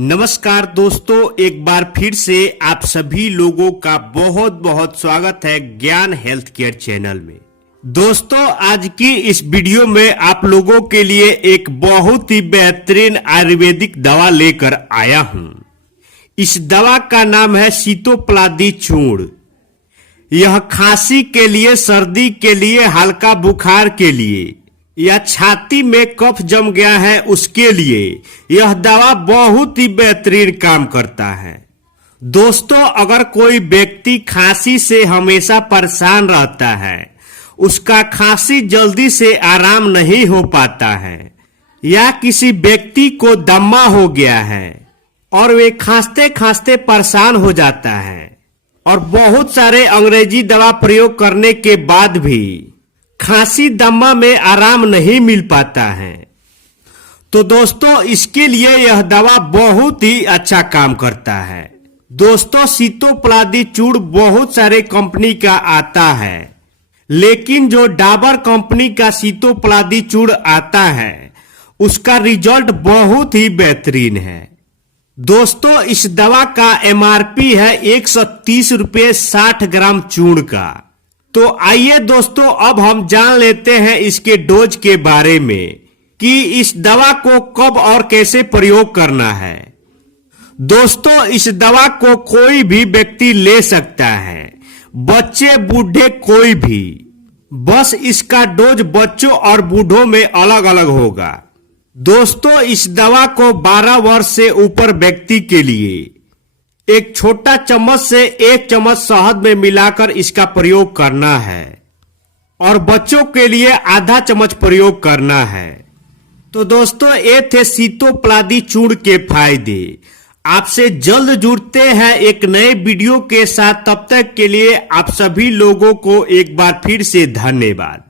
नमस्कार दोस्तों, एक बार फिर से आप सभी लोगों का बहुत बहुत स्वागत है ज्ञान हेल्थ केयर चैनल में। दोस्तों, आज की इस वीडियो में आप लोगों के लिए एक बहुत ही बेहतरीन आयुर्वेदिक दवा लेकर आया हूं। इस दवा का नाम है सीतोपलादी चूर्ण। यह खांसी के लिए, सर्दी के लिए, हल्का बुखार के लिए या छाती में कफ जम गया है उसके लिए यह दवा बहुत ही बेहतरीन काम करता है। दोस्तों, अगर कोई व्यक्ति खांसी से हमेशा परेशान रहता है, उसका खांसी जल्दी से आराम नहीं हो पाता है, या किसी व्यक्ति को दमा हो गया है और वे खांसते खांसते परेशान हो जाता है और बहुत सारे अंग्रेजी दवा प्रयोग करने के बाद भी खांसी दमा में आराम नहीं मिल पाता है, तो दोस्तों इसके लिए यह दवा बहुत ही अच्छा काम करता है। दोस्तों, सीतोपलादी चूर्ण बहुत सारे कंपनी का आता है, लेकिन जो डाबर कंपनी का सीतोपलादी चूर्ण आता है उसका रिजल्ट बहुत ही बेहतरीन है। दोस्तों, इस दवा का एमआरपी है 130 रुपये 60 ग्राम चूर्ण का। तो आइए दोस्तों, अब हम जान लेते हैं इसके डोज के बारे में कि इस दवा को कब और कैसे प्रयोग करना है। दोस्तों, इस दवा को कोई भी व्यक्ति ले सकता है, बच्चे बूढ़े कोई भी। बस इसका डोज बच्चों और बूढ़ों में अलग अलग होगा। दोस्तों, इस दवा को 12 वर्ष से ऊपर व्यक्ति के लिए एक छोटा चम्मच से 1 चम्मच शहद में मिलाकर इसका प्रयोग करना है और बच्चों के लिए आधा चम्मच प्रयोग करना है। तो दोस्तों, ये थे सीतोपलादी चूर्ण के फायदे। आपसे जल्द जुड़ते हैं एक नए वीडियो के साथ। तब तक के लिए आप सभी लोगों को एक बार फिर से धन्यवाद।